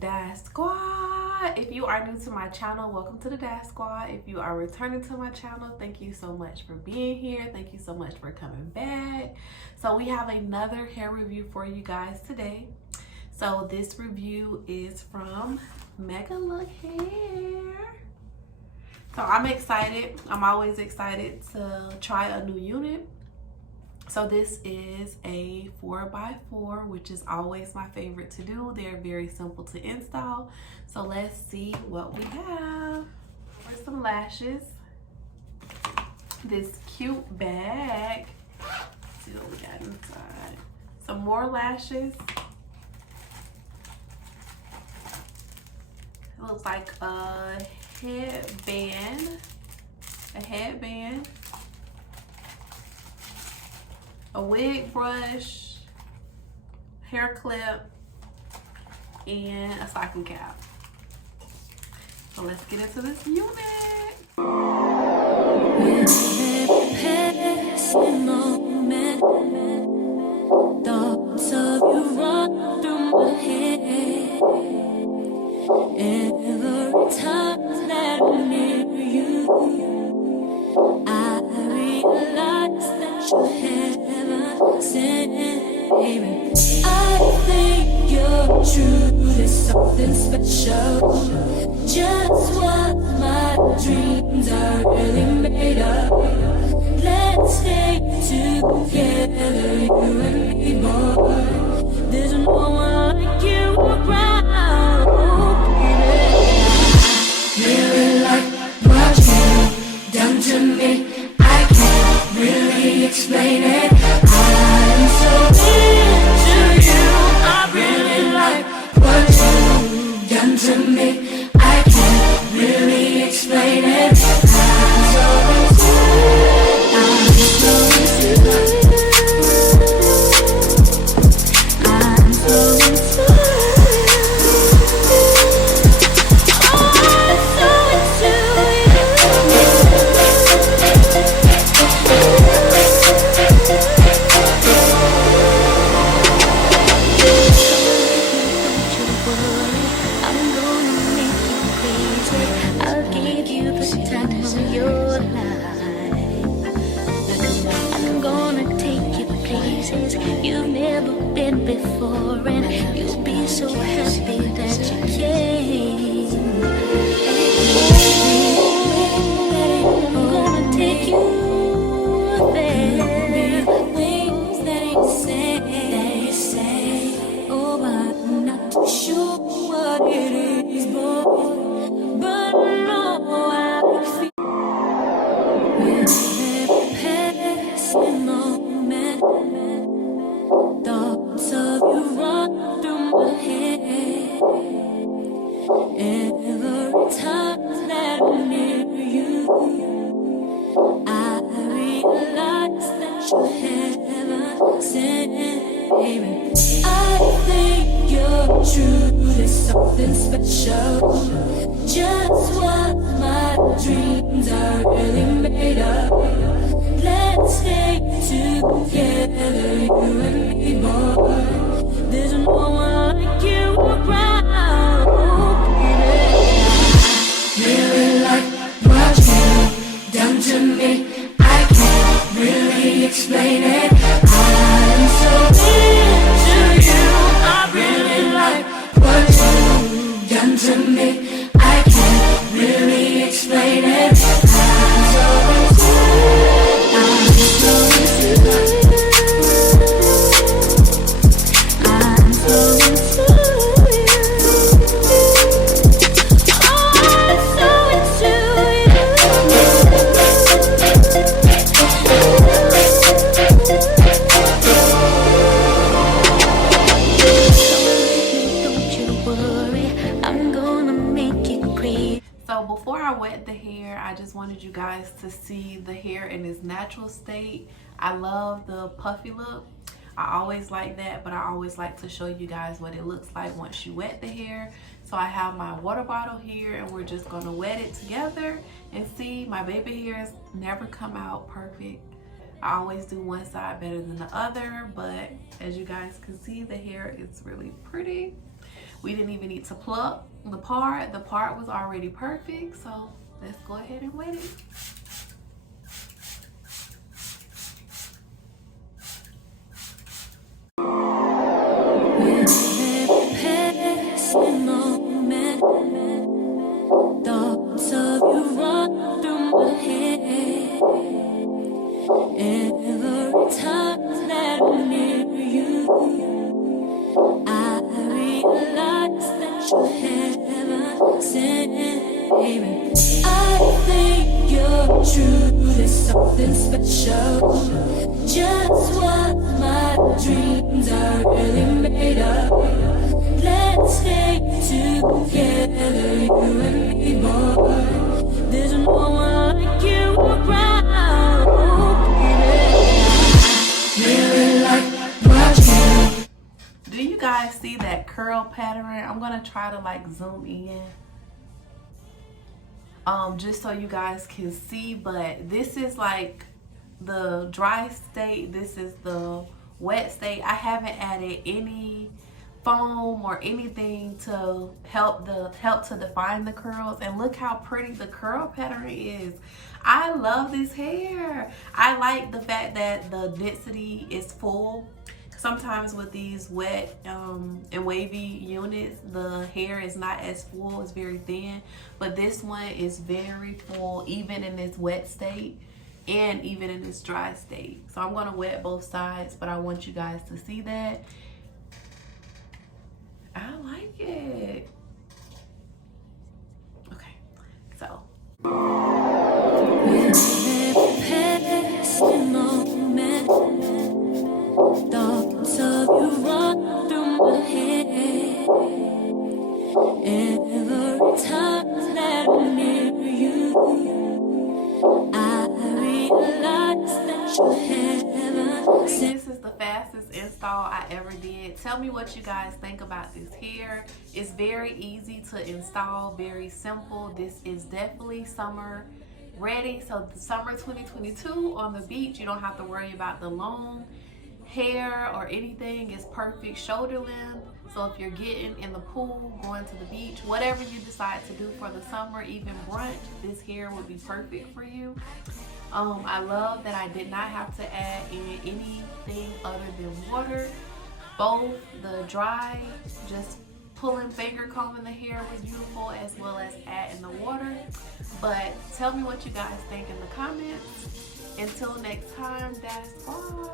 Dash Squad. If you are new to my channel, welcome to the Dash Squad. If you are returning to my channel, thank you so much for being here. Thank you so much for coming back. So we have another hair review for you guys today. So this review is from Megalook Hair. So I'm excited. I'm always excited to try a new unit. So this is a 4x4, which is always my favorite to do. They're very simple to install. So let's see what we have. For some lashes, this cute bag. Let's see what we got inside. Some more lashes. It looks like a headband. A wig brush, hair clip, and a stocking cap. So let's get into this unit. Thoughts of you run through my head. Every time that I'm near you, I realize that you're heaven sent, baby. I think you're truly something special. Just what my dreams are really made of. Let's stay together, you and me, boy. There's no one like you around, baby. Really like what you've done to me. I can't really explain it. I'm so into you. I really like what you've done to me. I can't really explain it. I'm so into you. I'm so into you. I'm so into you. You've never been before, and you'll be so happy that you came. I'm gonna take you there. Things that you say, oh, I'm not too sure what it is, boy, but I know I feel. Passing moment. Thoughts of you run through my head. Every time that I'm near you, I realize that you're heaven sent, baby. I think you're truly something special. Just what my dreams are really made of. Let's stay together, you and me, boy. There's no one like you around, baby. Really like what you've done to me. I can't really explain it. I'm so into you. I really like what you've done to me. I can't really explain it. I'm so into you. I'm so into you. I'm so into you. before I wet the hair, I just wanted you guys to see the hair in its natural state. I love the puffy look. I always like that, but I always like to show you guys what it looks like once you wet the hair. So I have my water bottle here, and we're just gonna wet it together and see. My baby hairs never come out perfect. I always do one side better than the other, but as you guys can see, the hair is really pretty. We didn't even need to pluck the part. The part was already perfect, so let's go ahead and wet it. Thoughts of you run through my head. Every time that I'm near you, I realize that you haven't sent, baby. I think you're true, there's something special. Just what my dreams are really made of. Let's stay together, you and me, boy. There's no one like you around, baby. Really like what you. Do you guys see that curl pattern? I'm gonna try to like zoom in, just so you guys can see. But this is like the dry state. This is the wet state. I haven't added any foam or anything to help to define the curls, and look how pretty the curl pattern is. I love this hair. I like the fact that the density is full. Sometimes with these wet and wavy units, the hair is not as full, it's very thin, but this one is very full, even in its wet state and even in its dry state. So I'm gonna wet both sides, but I want you guys to see that. I like it. Okay, so. Thoughts of you run through my head. Every time that I'm near you, I realize that you haven't seen. This is the fastest install I ever did. Tell me what you guys think about this hair. It's very easy to install, very simple. This is definitely summer ready. So the summer 2022 on the beach, you don't have to worry about the long hair or anything. Is perfect shoulder length. So if you're getting in the pool, going to the beach, whatever you decide to do for the summer, even brunch, this hair would be perfect for you. I love that I did not have to add in anything other than water. Both the dry, just pulling finger combing the hair was beautiful, as well as adding the water. But tell me what you guys think in the comments. Until next time, Dash Squad.